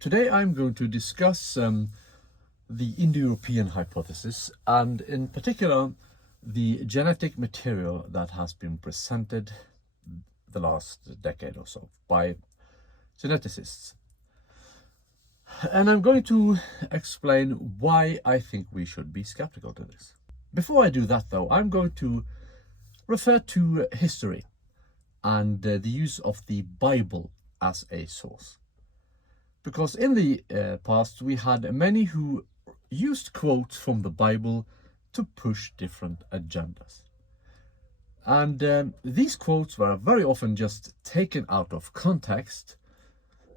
Today I'm going to discuss the Indo-European hypothesis, and in particular the genetic material that has been presented the last decade or so by geneticists. And I'm going to explain why I think we should be skeptical to this. Before I do that though, I'm going to refer to history and the use of the Bible as a source. Because in the past we had many who used quotes from the Bible to push different agendas. And these quotes were very often just taken out of context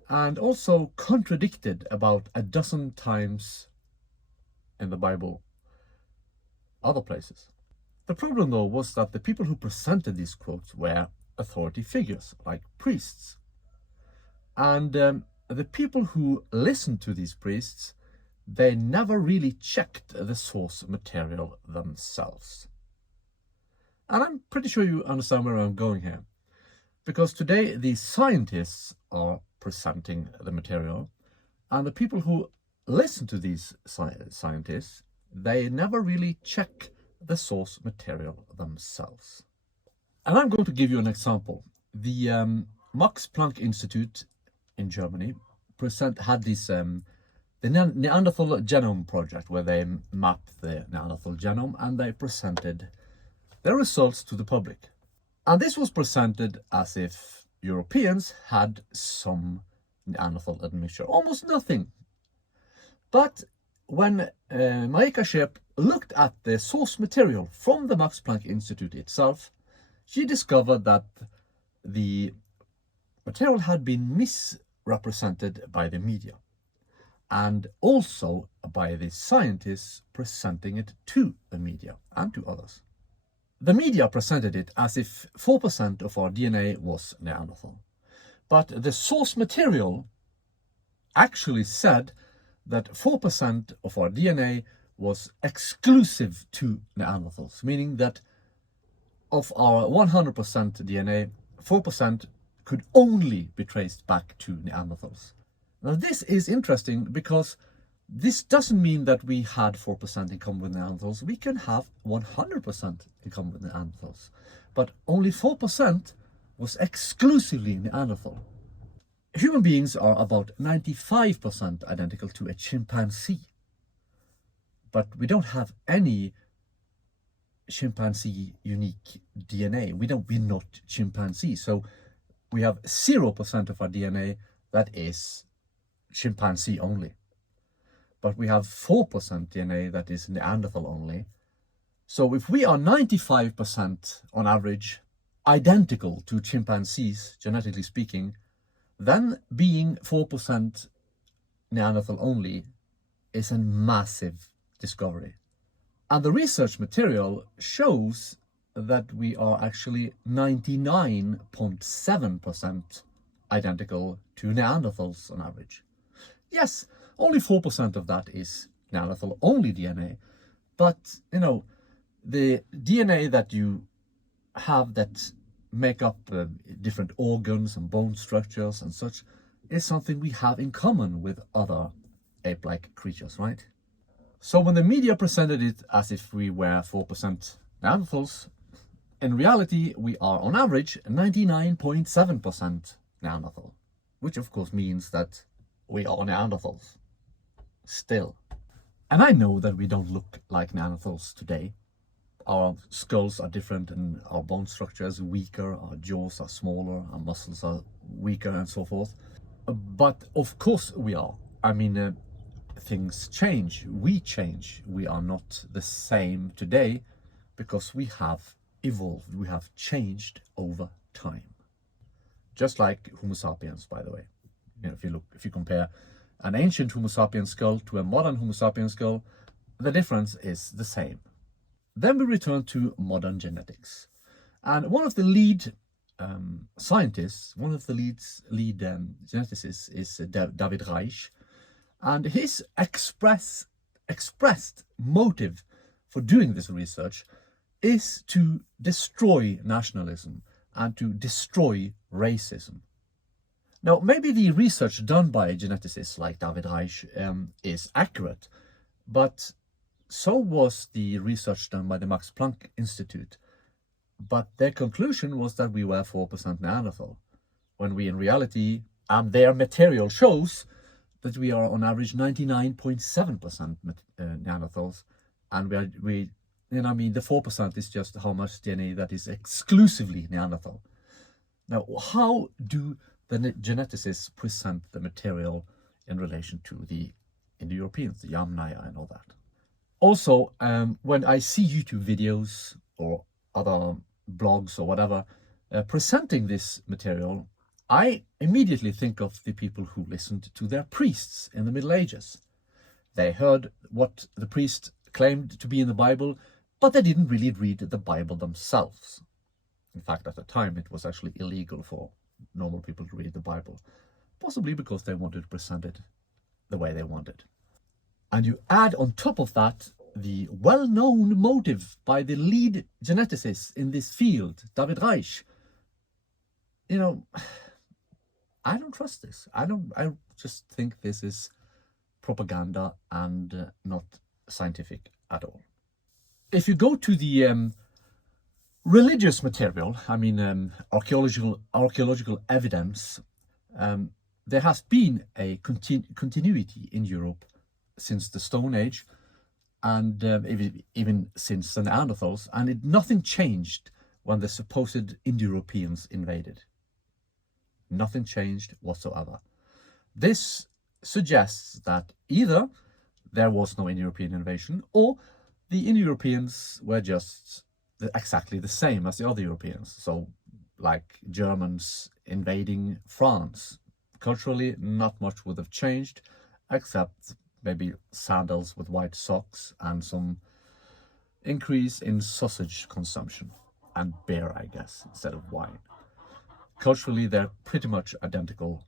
and also contradicted about a dozen times in the Bible other places. The problem though was that the people who presented these quotes were authority figures like priests. And the people who listened to these priests, they never really checked the source material themselves. And I'm pretty sure you understand where I'm going here. Because today the scientists are presenting the material, and the people who listen to these scientists, they never really check the source material themselves. And I'm going to give you an example. The Max Planck Institute in Germany had this the Neanderthal genome project, where they mapped the Neanderthal genome and they presented their results to the public. And this was presented as if Europeans had some Neanderthal admixture, almost nothing. But when Marika Scheep looked at the source material from the Max Planck Institute itself, she discovered that the material had been misrepresented by the media and also by the scientists presenting it to the media and to others. The media presented it as if 4% of our DNA was Neanderthal. But the source material actually said that 4% of our DNA was exclusive to Neanderthals, meaning that of our 100% DNA, 4% could only be traced back to Neanderthals. Now this is interesting because this doesn't mean that we had 4% in common with Neanderthals. We can have 100% in common with Neanderthals. But only 4% was exclusively Neanderthal. Human beings are about 95% identical to a chimpanzee. But we don't have any chimpanzee unique DNA. We're not chimpanzees. So we have 0% of our DNA that is chimpanzee only. But we have 4% DNA that is Neanderthal only. So if we are 95% on average identical to chimpanzees, genetically speaking, then being 4% Neanderthal only is a massive discovery. And the research material shows that we are actually 99.7% identical to Neanderthals on average. Yes, only 4% of that is Neanderthal only DNA, but the DNA that you have that make up different organs and bone structures and such is something we have in common with other ape-like creatures, right? So when the media presented it as if we were 4% Neanderthals, in reality we are on average 99.7% Neanderthal, which of course means that we are Neanderthals still. And I know that we don't look like Neanderthals today. Our skulls are different and our bone structure is weaker, our jaws are smaller, our muscles are weaker and so forth. But of course we are. I mean, things change, we change. We are not the same today because we have evolved, we have changed over time. Just like Homo sapiens, by the way. If you compare an ancient Homo sapiens skull to a modern Homo sapiens skull, the difference is the same. Then we return to modern genetics. And one of the lead scientists, one of the lead geneticists is David Reich. And his expressed motive for doing this research is to destroy nationalism and to destroy racism. Now, maybe the research done by geneticists like David Reich is accurate, but so was the research done by the Max Planck Institute. But their conclusion was that we were 4% Neanderthal, when we in reality, and their material shows that we are on average 99.7% Neanderthals, and the 4% is just how much DNA that is exclusively Neanderthal. Now, how do the geneticists present the material in relation to the Indo-Europeans, the Yamnaya and all that? Also, when I see YouTube videos or other blogs or whatever presenting this material, I immediately think of the people who listened to their priests in the Middle Ages. They heard what the priest claimed to be in the Bible, but they didn't really read the Bible themselves. In fact, at the time, it was actually illegal for normal people to read the Bible, possibly because they wanted to present it the way they wanted. And you add on top of that the well-known motive by the lead geneticist in this field, David Reich. I don't trust this. I just think this is propaganda and not scientific at all. If you go to the religious material, archaeological evidence, there has been a continuity in Europe since the Stone Age, and even since the Neanderthals, and nothing changed when the supposed Indo-Europeans invaded. Nothing changed whatsoever. This suggests that either there was no Indo-European invasion, or the Indo-Europeans were just exactly the same as the other Europeans. So, like Germans invading France. Culturally, not much would have changed, except maybe sandals with white socks and some increase in sausage consumption and beer, I guess, instead of wine. Culturally, they're pretty much identical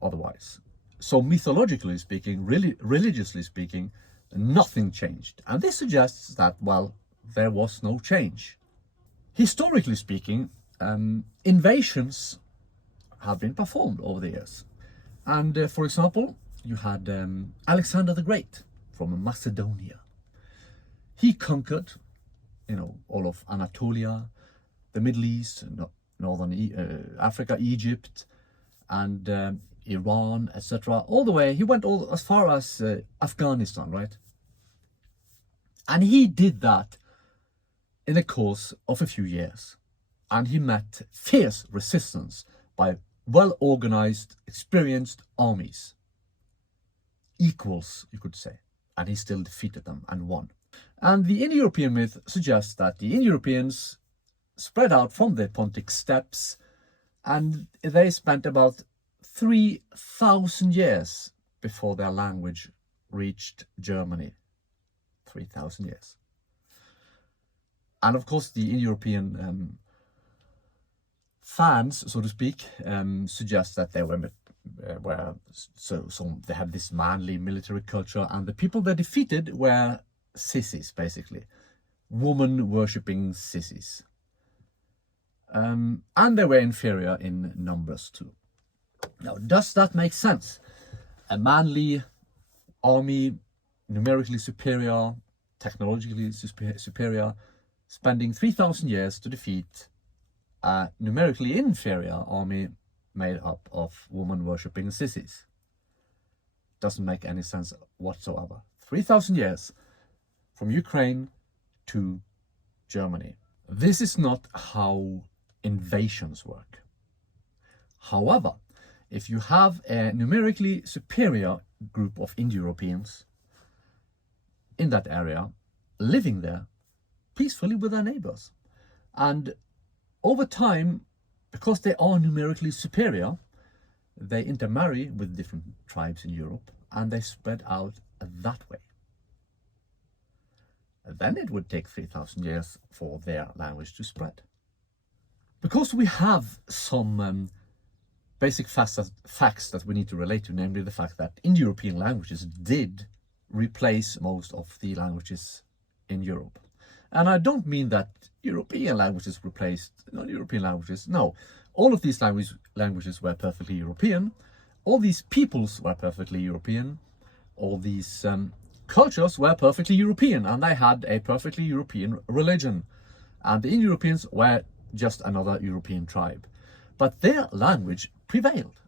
otherwise. So mythologically speaking, religiously speaking, nothing changed. And this suggests that, well, there was no change. Historically speaking, invasions have been performed over the years. And for example, you had Alexander the Great from Macedonia. He conquered, all of Anatolia, the Middle East, northern Africa, Egypt, and Iran, etc. All the way, he went as far as Afghanistan, right? And he did that in the course of a few years. And he met fierce resistance by well-organized, experienced armies. Equals, you could say. And he still defeated them and won. And the Indo-European myth suggests that the Indo-Europeans spread out from the Pontic steppes, and they spent about 3,000 years before their language reached Germany. 3,000 years. And of course, the Indo-European fans, so to speak, suggest that they they had this manly military culture, and the people they defeated were sissies, basically, woman-worshipping sissies. And they were inferior in numbers too. Now, does that make sense? A manly army, numerically superior, technologically superior, spending 3,000 years to defeat a numerically inferior army made up of woman-worshipping sissies. Doesn't make any sense whatsoever. 3,000 years from Ukraine to Germany. This is not how invasions work. However, if you have a numerically superior group of Indo-Europeans in that area, living there peacefully with their neighbors, and over time, because they are numerically superior, they intermarry with different tribes in Europe, and they spread out that way. Then it would take 3,000 years for their language to spread. Because we have some basic facts that we need to relate to, namely the fact that Indo-European languages did replace most of the languages in Europe. And I don't mean that European languages replaced non-European languages. No, All of these languages were perfectly European. All these peoples were perfectly European. All these cultures were perfectly European, and they had a perfectly European religion. And the Indo-Europeans were just another European tribe. But their language prevailed.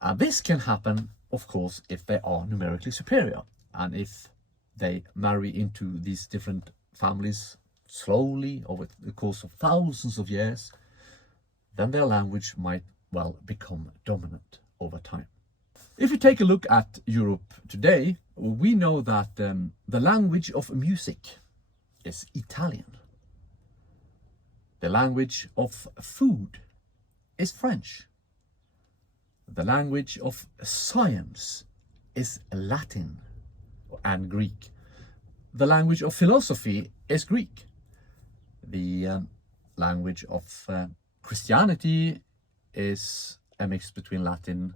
And this can happen, of course, if they are numerically superior, and if they marry into these different families slowly over the course of thousands of years, then their language might well become dominant over time. If we take a look at Europe today, we know that the language of music is Italian. The language of food is French. The language of science is Latin and Greek. The language of philosophy is Greek. The language of Christianity is a mix between Latin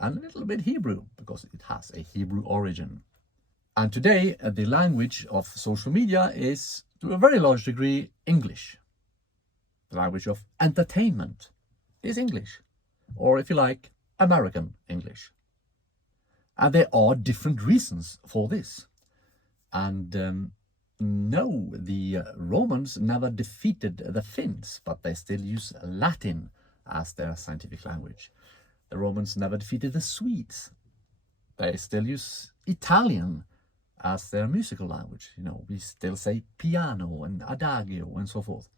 and a little bit Hebrew, because it has a Hebrew origin. And today, the language of social media is, to a very large degree, English. The language of entertainment is English, or if you like, American English. And there are different reasons for this. And no, the Romans never defeated the Finns, but they still use Latin as their scientific language. The Romans never defeated the Swedes. They still use Italian as their musical language. You know, we still say piano and adagio and so forth.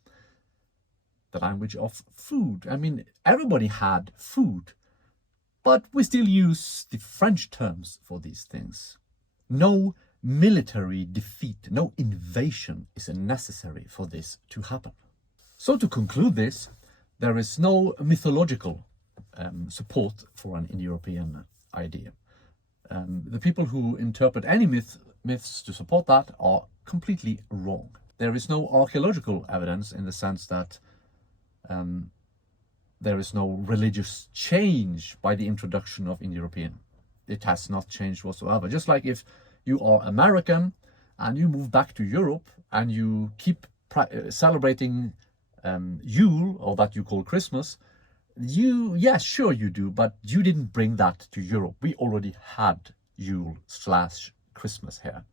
The language of food. I mean, everybody had food, but we still use the French terms for these things. No military defeat, no invasion is necessary for this to happen. So to conclude this, there is no mythological support for an Indo-European idea. The people who interpret any myths to support that are completely wrong. There is no archaeological evidence in the sense that there is no religious change by the introduction of Indo-European. It has not changed whatsoever. Just like if you are American and you move back to Europe and you keep celebrating Yule, or that you call Christmas, yes, sure you do, but you didn't bring that to Europe. We already had Yule/Christmas here.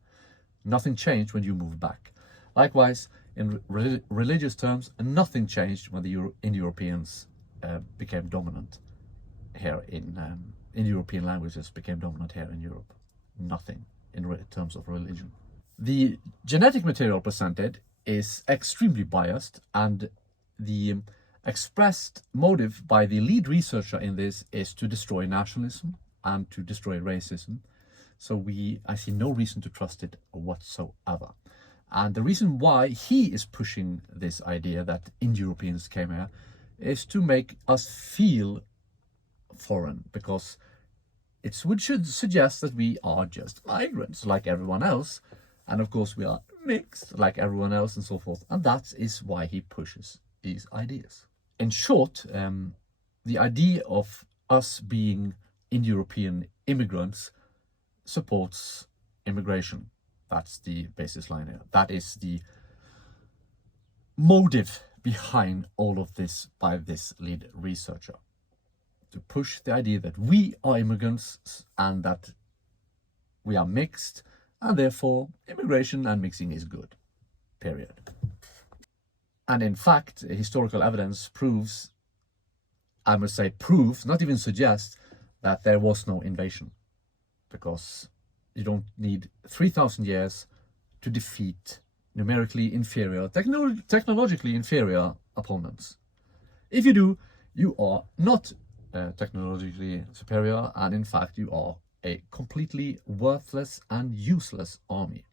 Nothing changed when you moved back. Likewise, in religious terms, nothing changed when the Indo-Europeans became dominant here in Indo-European languages became dominant here in Europe. Nothing in terms of religion. The genetic material presented is extremely biased, and the expressed motive by the lead researcher in this is to destroy nationalism and to destroy racism. So I see no reason to trust it whatsoever. And the reason why he is pushing this idea that Indo-Europeans came here is to make us feel foreign, because it should suggest that we are just migrants like everyone else. And of course we are mixed like everyone else and so forth. And that is why he pushes these ideas. In short, the idea of us being Indo-European immigrants supports immigration. That's the basis line here. That is the motive behind all of this by this lead researcher. To push the idea that we are immigrants and that we are mixed, and therefore immigration and mixing is good. Period. And in fact, historical evidence proves, I must say proves, not even suggests, that there was no invasion. Because you don't need 3,000 years to defeat numerically inferior, technologically inferior opponents. If you do, you are not technologically superior, and in fact you are a completely worthless and useless army.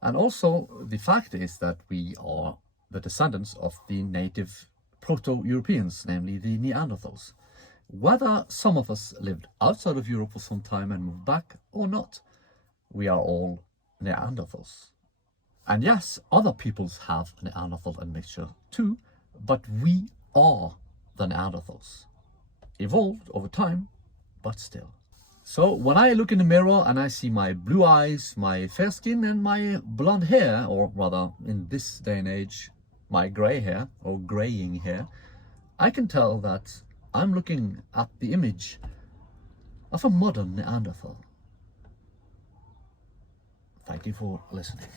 And also the fact is that we are the descendants of the native Proto-Europeans, namely the Neanderthals. Whether some of us lived outside of Europe for some time and moved back or not, we are all Neanderthals. And yes, other peoples have Neanderthal admixture too, but we are the Neanderthals. Evolved over time, but still. So when I look in the mirror and I see my blue eyes, my fair skin and my blonde hair, or rather in this day and age, my grey hair, or greying hair, I can tell that I'm looking at the image of a modern Neanderthal. Thank you for listening.